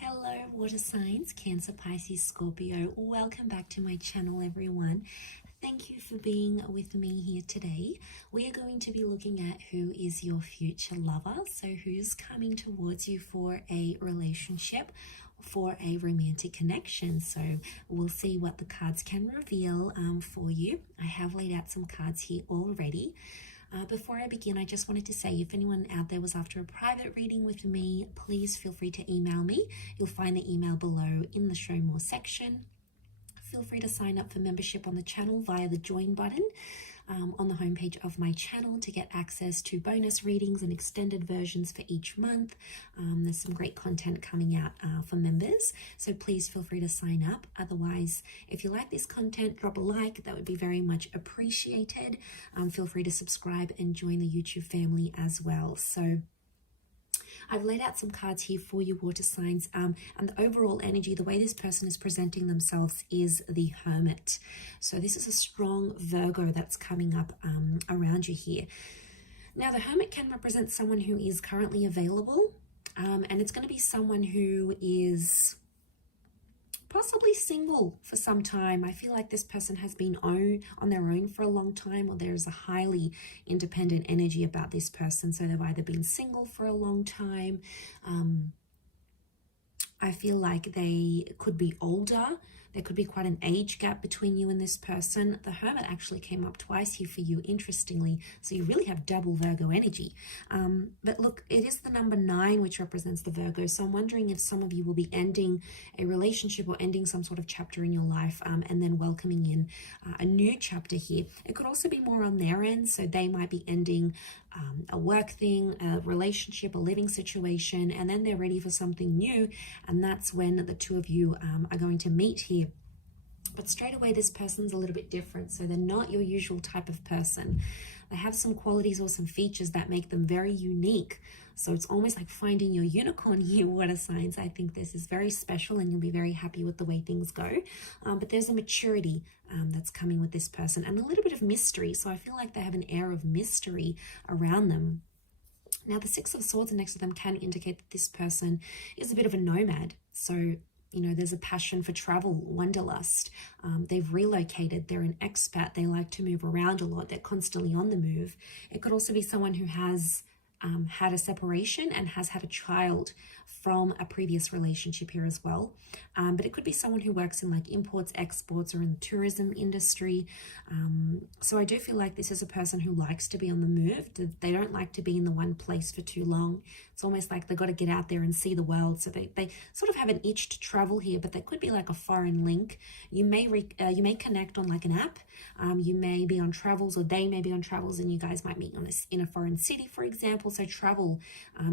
Hello water signs, Cancer, Pisces, Scorpio. Welcome back to my channel, everyone. Thank you for being with me here today. We are going to be looking at who is your future lover. So who's coming towards you for a relationship, for a romantic connection. So we'll see what the cards can reveal for you. I have laid out some cards here already. Before I begin, I just wanted to say, if anyone out there was after a private reading with me, please feel free to email me. You'll find the email below in the show more section. Feel free to sign up for membership on the channel via the join button on the homepage of my channel to get access to bonus readings and extended versions for each month. There's some great content coming out for members, so please feel free to sign up. Otherwise, if you like this content, drop a like. That would be very much appreciated. Feel free to subscribe and join the YouTube family as well. So I've laid out some cards here for you, water signs, and the overall energy, the way this person is presenting themselves is the Hermit. So this is a strong Virgo that's coming up around you here. Now, the Hermit can represent someone who is currently available, and it's going to be someone who is possibly single for some time. I feel like this person has been on their own for a long time, or there's a highly independent energy about this person. So they've either been single for a long time. I feel like they could be older. There could be quite an age gap between you and this person. The Hermit actually came up twice here for you, interestingly. So you really have double Virgo energy. But look, it is the number 9, which represents the Virgo. So I'm wondering if some of you will be ending a relationship or ending some sort of chapter in your life and then welcoming in a new chapter here. It could also be more on their end. So they might be ending a work thing, a relationship, a living situation, and then they're ready for something new. And that's when the two of you are going to meet here. But straight away, this person's a little bit different. So they're not your usual type of person. They have some qualities or some features that make them very unique. So it's almost like finding your unicorn here, water signs. I think this is very special and you'll be very happy with the way things go. But there's a maturity that's coming with this person and a little bit of mystery. So I feel like they have an air of mystery around them. Now, the 6 of Swords next to them can indicate that this person is a bit of a nomad. So, you know, there's a passion for travel, wanderlust. They've relocated. They're an expat. They like to move around a lot. They're constantly on the move. It could also be someone who has had a separation and has had a child from a previous relationship here as well. But it could be someone who works in like imports, exports, or in the tourism industry. So I do feel like this is a person who likes to be on the move. They don't like to be in the one place for too long. It's almost like they've got to get out there and see the world. So they sort of have an itch to travel here, but they could be like a foreign link. You may connect on like an app. You may be on travels, or they may be on travels, and you guys might meet in a foreign city, for example. So travel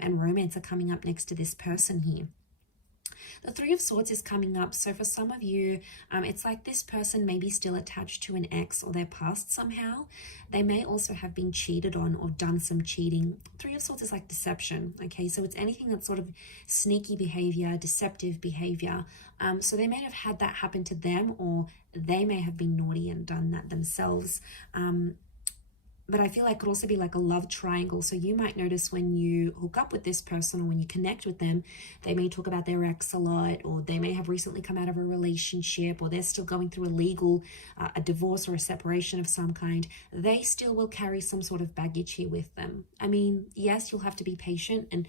and romance are coming up next to this person here. The 3 of Swords is coming up. So for some of you, it's like this person may be still attached to an ex or their past somehow. They may also have been cheated on or done some cheating. 3 of Swords is like deception. Okay, so it's anything that's sort of sneaky behavior, deceptive behavior. So they may have had that happen to them, or they may have been naughty and done that themselves. But I feel like it could also be like a love triangle. So you might notice when you hook up with this person or when you connect with them, they may talk about their ex a lot, or they may have recently come out of a relationship, or they're still going through a divorce or a separation of some kind. They still will carry some sort of baggage here with them. I mean, yes, you'll have to be patient and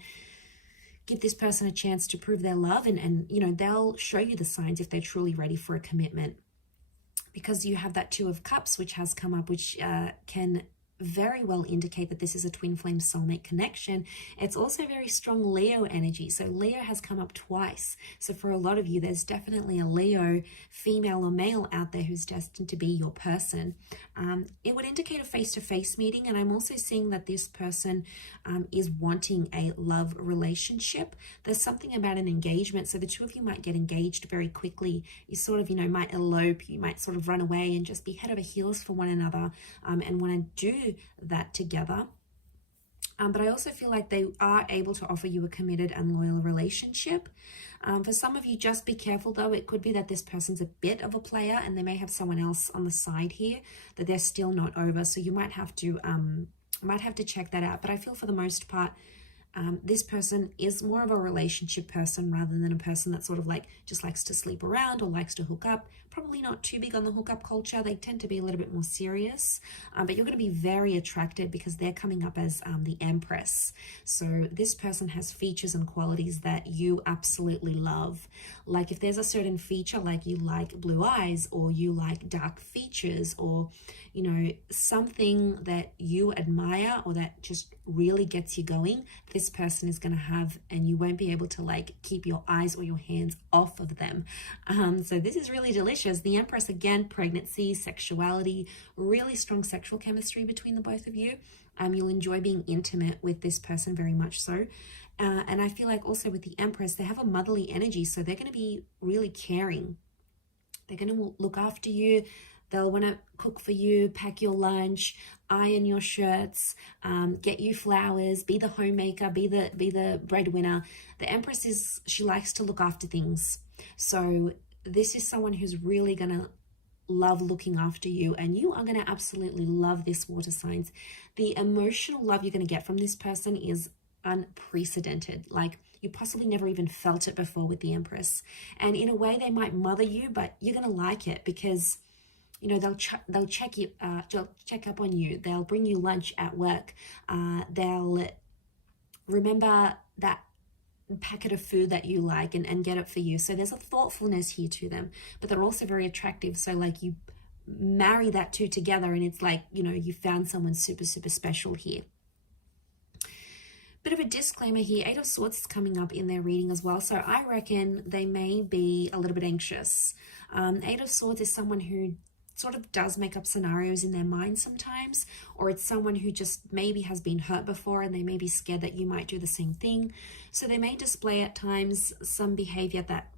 give this person a chance to prove their love. And you know, they'll show you the signs if they're truly ready for a commitment. Because you have that 2 of Cups, which has come up, which can very well indicate that this is a twin flame soulmate connection. It's also very strong Leo energy. So Leo has come up twice. So for a lot of you, there's definitely a Leo, female or male, out there who's destined to be your person. It would indicate a face-to-face meeting. And I'm also seeing that this person is wanting a love relationship. There's something about an engagement. So the 2 of you might get engaged very quickly. You sort of, you know, might elope. You might sort of run away and just be head over heels for one another and want to do that together. But I also feel like they are able to offer you a committed and loyal relationship. For some of you, just be careful though. It could be that this person's a bit of a player and they may have someone else on the side here that they're still not over. So you might have to check that out. But I feel for the most part, This person is more of a relationship person rather than a person that sort of like just likes to sleep around or likes to hook up. Probably not too big on the hookup culture. They tend to be a little bit more serious, but you're going to be very attracted because they're coming up as the Empress. So this person has features and qualities that you absolutely love. Like if there's a certain feature, like you like blue eyes or you like dark features, or you know, something that you admire or that just really gets you going, this person is going to have, and you won't be able to like keep your eyes or your hands off of them. So this is really delicious. The Empress, again, pregnancy, sexuality, really strong sexual chemistry between the both of you. You'll enjoy being intimate with this person, very much so. And I feel like also with the Empress, they have a motherly energy, so they're going to be really caring. They're going to look after you. They'll want to cook for you, pack your lunch, iron your shirts, get you flowers, be the homemaker, be the breadwinner. The Empress she likes to look after things. So this is someone who's really going to love looking after you, and you are going to absolutely love this, water signs. The emotional love you're going to get from this person is unprecedented. Like you possibly never even felt it before with the Empress. And in a way, they might mother you, but you're going to like it because you know, they'll check you, check up on you. They'll bring you lunch at work. They'll remember that packet of food that you like and get it for you. So there's a thoughtfulness here to them, but they're also very attractive. So like you marry that two together and it's like, you know, you found someone super, super special here. Bit of a disclaimer here, Eight of Swords is coming up in their reading as well. So I reckon they may be a little bit anxious. Eight of Swords is someone who sort of does make up scenarios in their mind sometimes, or it's someone who just maybe has been hurt before and they may be scared that you might do the same thing. So they may display at times some behavior that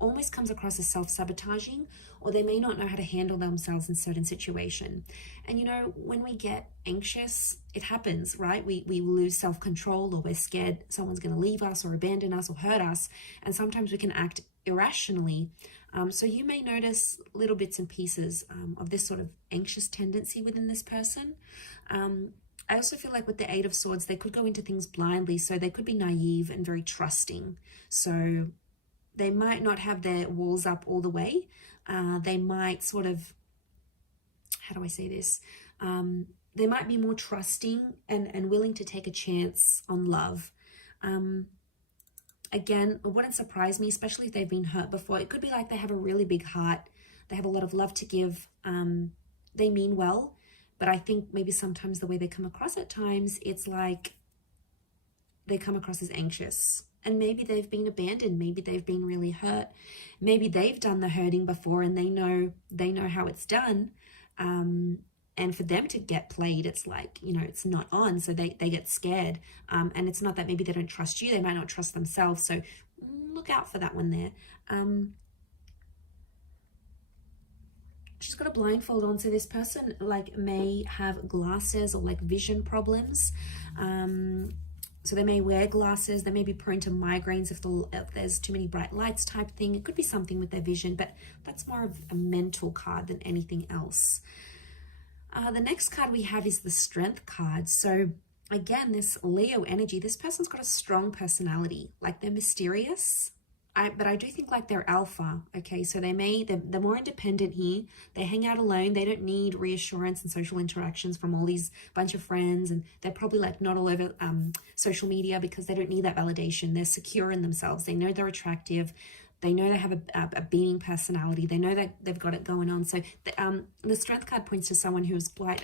almost comes across as self-sabotaging, or they may not know how to handle themselves in certain situation. And you know, when we get anxious, it happens, right? We lose self-control, or we're scared someone's going to leave us or abandon us or hurt us, and sometimes we can act irrationally. So you may notice little bits and pieces of this sort of anxious tendency within this person. I also feel like with the Eight of Swords, they could go into things blindly. So they could be naive and very trusting. So they might not have their walls up all the way. They might sort of, how do I say this? They might be more trusting and willing to take a chance on love. Again, it wouldn't surprise me, especially if they've been hurt before. It could be like they have a really big heart. They have a lot of love to give. They mean well, but I think maybe sometimes the way they come across at times, it's like they come across as anxious. And maybe they've been abandoned. Maybe they've been really hurt. Maybe they've done the hurting before and they know how it's done. And for them to get played, it's like, you know, it's not on. So they get scared. And it's not that maybe they don't trust you. They might not trust themselves. So look out for that one there. She's got a blindfold on. So this person like may have glasses or like vision problems. So they may wear glasses. They may be prone to migraines if there's too many bright lights type thing. It could be something with their vision, but that's more of a mental card than anything else. The next card we have is the Strength card. So again, this Leo energy, this person's got a strong personality. Like they're mysterious, but I do think like they're alpha. Okay, so they're more independent here. They hang out alone. They don't need reassurance and social interactions from all these bunch of friends. And they're probably like not all over social media because they don't need that validation. They're secure in themselves. They know they're attractive. They know they have a beaming personality. They know that they've got it going on. So the Strength card points to someone who is quite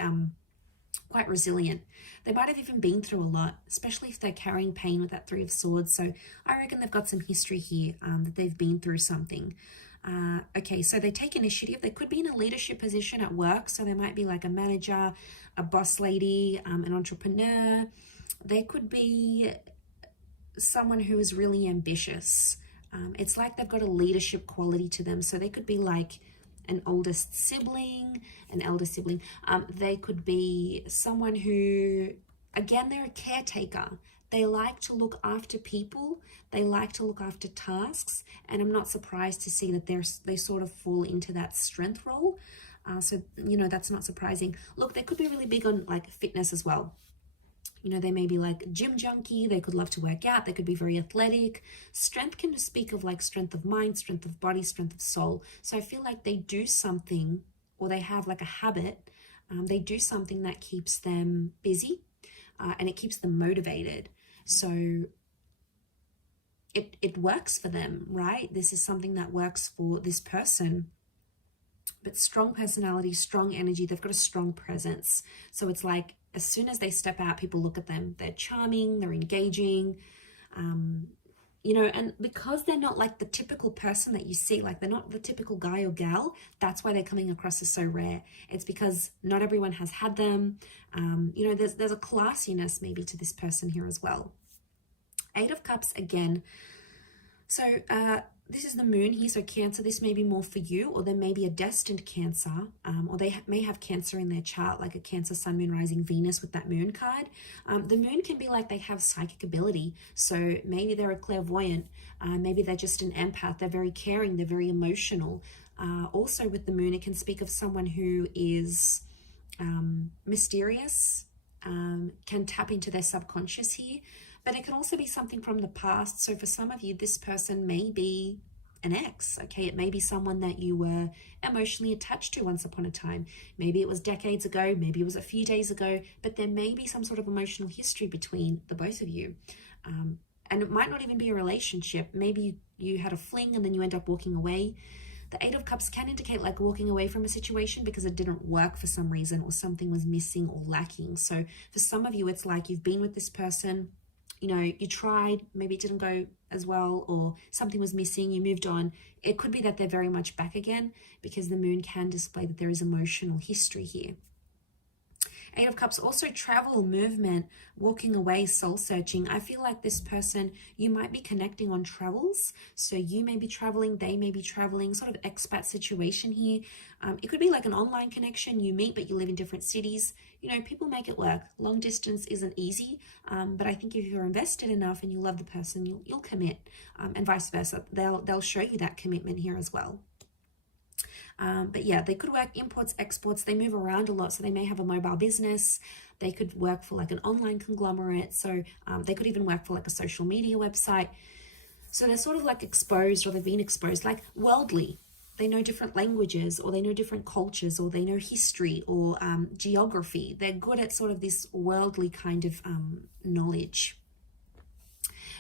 resilient. They might have even been through a lot, especially if they're carrying pain with that Three of Swords. So I reckon they've got some history here, that they've been through something. Okay, so they take initiative. They could be in a leadership position at work. So they might be like a manager, a boss lady, an entrepreneur. They could be someone who is really ambitious. It's like they've got a leadership quality to them. So they could be like an oldest sibling, an elder sibling. They could be someone who, again, they're a caretaker. They like to look after people. They like to look after tasks. And I'm not surprised to see that they sort of fall into that strength role. So, you know, that's not surprising. Look, they could be really big on like fitness as well. You know, they may be like a gym junkie. They could love to work out. They could be very athletic. Strength can speak of like strength of mind, strength of body, strength of soul. So I feel like they do something, or they have like a habit. They do something that keeps them busy, and it keeps them motivated. So it works for them, right? This is something that works for this person. But strong personality, strong energy, they've got a strong presence. So it's like, as soon as they step out, people look at them. They're charming, they're engaging, you know, and because they're not like the typical person that you see, like they're not the typical guy or gal, that's why they're coming across as so rare. It's because not everyone has had them. You know, there's a classiness maybe to this person here as well. 8 of Cups again. So this is the moon here, so Cancer, this may be more for you, or there may be a destined Cancer, or they may have Cancer in their chart, like a Cancer, Sun, Moon, Rising, Venus with that moon card. The moon can be like they have psychic ability, so maybe they're a clairvoyant, maybe they're just an empath, they're very caring, they're very emotional. Also with the moon, it can speak of someone who is mysterious, can tap into their subconscious here. But it can also be something from the past. So for some of you, this person may be an ex, okay? It may be someone that you were emotionally attached to once upon a time. Maybe it was decades ago, maybe it was a few days ago, but there may be some sort of emotional history between the both of you. And it might not even be a relationship. Maybe you had a fling and then you end up walking away. The 8 of Cups can indicate like walking away from a situation because it didn't work for some reason, or something was missing or lacking. So for some of you, it's like you've been with this person, you know, you tried, maybe it didn't go as well, or something was missing, you moved on. It could be that they're very much back again, because the moon can display that there is emotional history here. 8 of Cups, also travel, movement, walking away, soul searching. I feel like this person, you might be connecting on travels. So you may be traveling, they may be traveling, sort of expat situation here. It could be like an online connection. You meet, but you live in different cities. You know, people make it work. Long distance isn't easy, but I think if you're invested enough and you love the person, you'll commit, and vice versa. They'll show you that commitment here as well. But yeah, they could work imports, exports. They move around a lot, so they may have a mobile business. They could work for like an online conglomerate. So they could even work for like a social media website. So they're sort of like exposed, or they've been exposed, like worldly. They know different languages, or they know different cultures, or they know history, or geography. They're good at sort of this worldly kind of knowledge.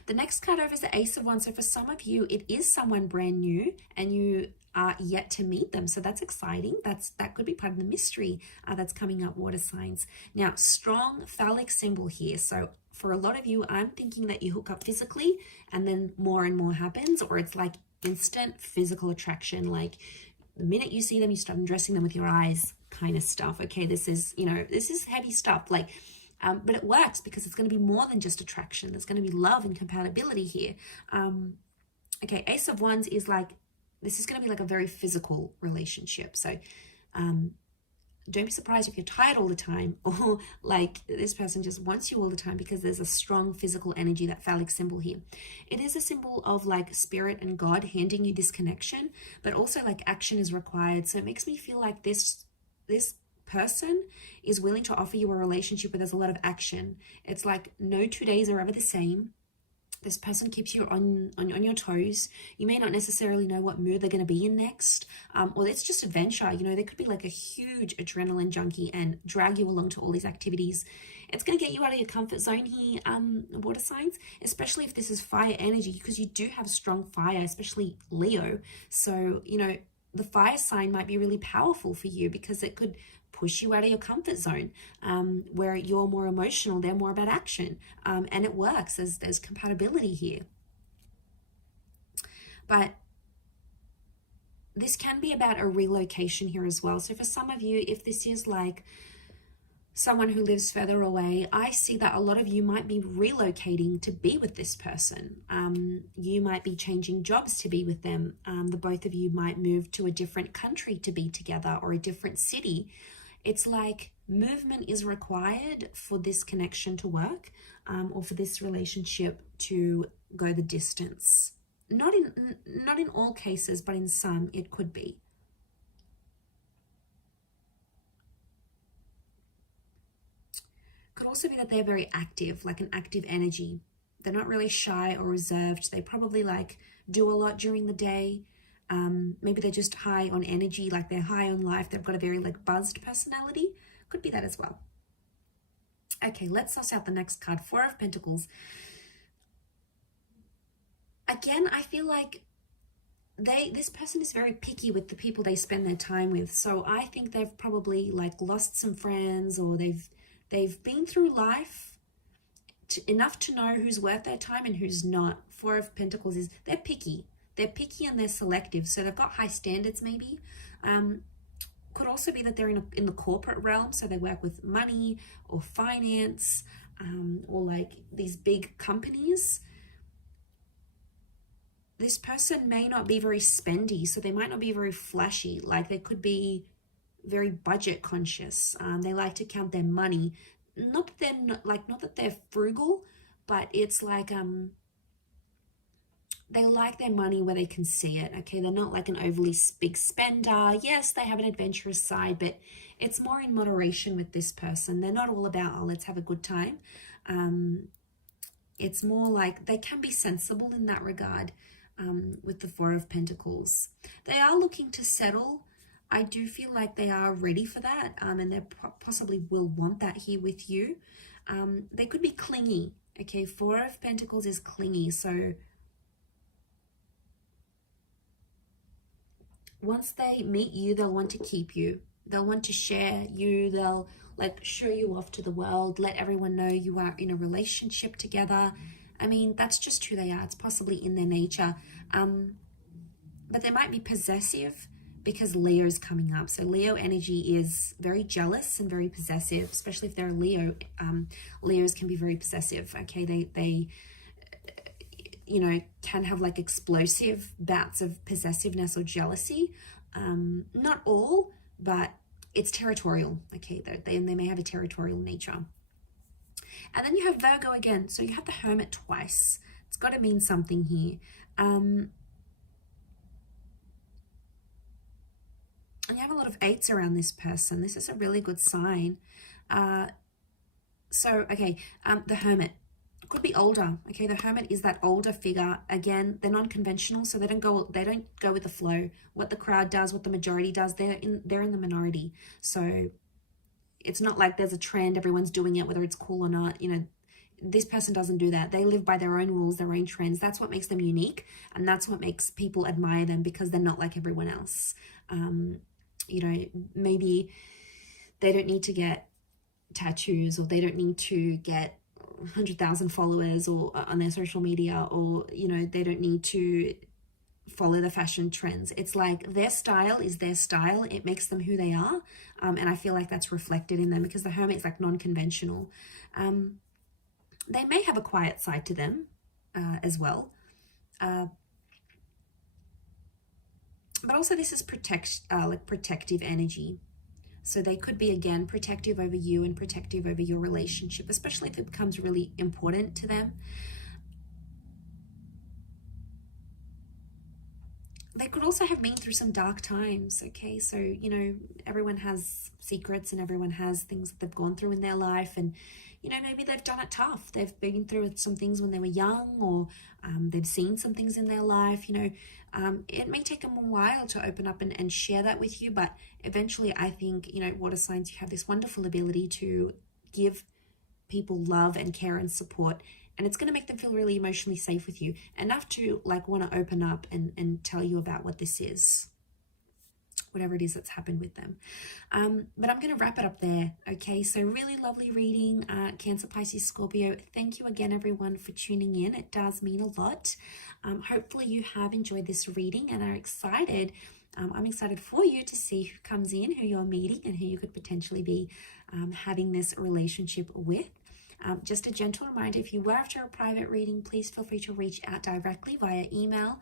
The next card over is the Ace of Wands. So for some of you, it is someone brand new and you are yet to meet them. So that's exciting. That could be part of the mystery that's coming up, water signs. Now, strong phallic symbol here. So for a lot of you, I'm thinking that you hook up physically and then more and more happens, or it's like instant physical attraction. Like the minute you see them, you start undressing them with your eyes kind of stuff. Okay, this is, you know, this is heavy stuff. Like, but it works because it's going to be more than just attraction. There's going to be love and compatibility here. Okay, Ace of Wands is like, this is going to be like a very physical relationship. So don't be surprised if you're tired all the time, or like this person just wants you all the time, because there's a strong physical energy, that phallic symbol here. It is a symbol of like spirit and God handing you this connection, but also like action is required. So it makes me feel like this person is willing to offer you a relationship where there's a lot of action. It's like no 2 days are ever the same. This person keeps you on your toes. You may not necessarily know what mood they're going to be in next, or it's just adventure. You know, they could be like a huge adrenaline junkie and drag you along to all these activities. It's going to get you out of your comfort zone here, water signs, especially if this is fire energy, because you do have strong fire, especially Leo. So, you know, the fire sign might be really powerful for you, because it could push you out of your comfort zone, where you're more emotional, they're more about action, and it works. There's compatibility here. But this can be about a relocation here as well. So for some of you, if this is like someone who lives further away, I see that a lot of you might be relocating to be with this person. You might be changing jobs to be with them. The both of you might move to a different country to be together, or a different city. It's like movement is required for this connection to work, or for this relationship to go the distance. Not in all cases, but in some it could be. Could also be that they're very active, like an active energy. They're not really shy or reserved. They probably like do a lot during the day. Maybe they're just high on energy, like they're high on life. They've got a very like buzzed personality. Could be that as well. Okay, let's suss out the next card. Four of Pentacles. Again, I feel like this person is very picky with the people they spend their time with. So I think they've probably like lost some friends, or they've been through life enough to know who's worth their time and who's not. Four of Pentacles is they're picky. They're picky and they're selective. So they've got high standards maybe. Could also be that they're in the corporate realm. So they work with money or finance, or like these big companies. This person may not be very spendy, so they might not be very flashy. Like they could be very budget conscious. They like to count their money. Not that they're frugal, but it's like they like their money where they can see it. Okay, they're not like an overly big spender. Yes, they have an adventurous side, but it's more in moderation with this person. They're not all about, oh, let's have a good time. It's more like they can be sensible in that regard. With the Four of Pentacles, they are looking to settle. I do feel like they are ready for that, and they possibly will want that here with you. They could be clingy. Okay, Four of Pentacles is clingy, so once they meet you, they'll want to keep you. They'll want to share you. They'll like show you off to the world, let everyone know you are in a relationship together. I mean, that's just who they are. It's possibly in their nature. But they might be possessive because Leo is coming up. So Leo energy is very jealous and very possessive, especially if they're a Leo. Leos can be very possessive. Okay, they you know, can have like explosive bouts of possessiveness or jealousy. Not all, but it's territorial. Okay, they may have a territorial nature. And then you have Virgo again. So you have the Hermit twice. It's got to mean something here. And you have a lot of eights around this person. This is a really good sign. The Hermit could be older. Okay, the Hermit is that older figure. Again, they're non-conventional, so they don't go with the flow. What the crowd does, what the majority does, they're in the minority. So it's not like there's a trend, everyone's doing it, whether it's cool or not. You know, this person doesn't do that. They live by their own rules, their own trends. That's what makes them unique, and that's what makes people admire them, because they're not like everyone else. You know, maybe they don't need to get tattoos, or they don't need to get 100,000 followers or on their social media, or, you know, they don't need to follow the fashion trends. It's like their style is their style. It makes them who they are. And I feel like that's reflected in them, because the Hermit is like non-conventional. They may have a quiet side to them as well. But also this is protective energy. So they could be, again, protective over you and protective over your relationship, especially if it becomes really important to them. They could also have been through some dark times, okay? So, you know, everyone has secrets and everyone has things that they've gone through in their life, and, you know, maybe they've done it tough. They've been through some things when they were young, or they've seen some things in their life, you know. It may take them a while to open up and share that with you, but eventually I think, you know, water signs, you have this wonderful ability to give people love and care and support, and it's going to make them feel really emotionally safe with you, enough to like want to open up and tell you about what this is, whatever it is that's happened with them. But I'm going to wrap it up there. Okay, so really lovely reading, Cancer, Pisces, Scorpio. Thank you again, everyone, for tuning in. It does mean a lot. Hopefully you have enjoyed this reading and are excited. I'm excited for you to see who comes in, who you're meeting, and who you could potentially be having this relationship with. Just a gentle reminder, if you were after a private reading, please feel free to reach out directly via email.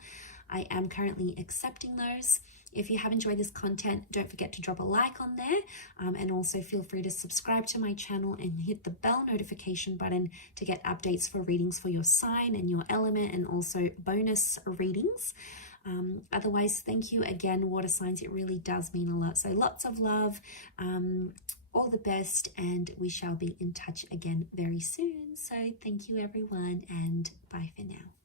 I am currently accepting those. If you have enjoyed this content, don't forget to drop a like on there, and also feel free to subscribe to my channel and hit the bell notification button to get updates for readings for your sign and your element, and also bonus readings. Otherwise, thank you again, water signs. It really does mean a lot. So lots of love. all the best, and we shall be in touch again very soon. So thank you everyone, and bye for now.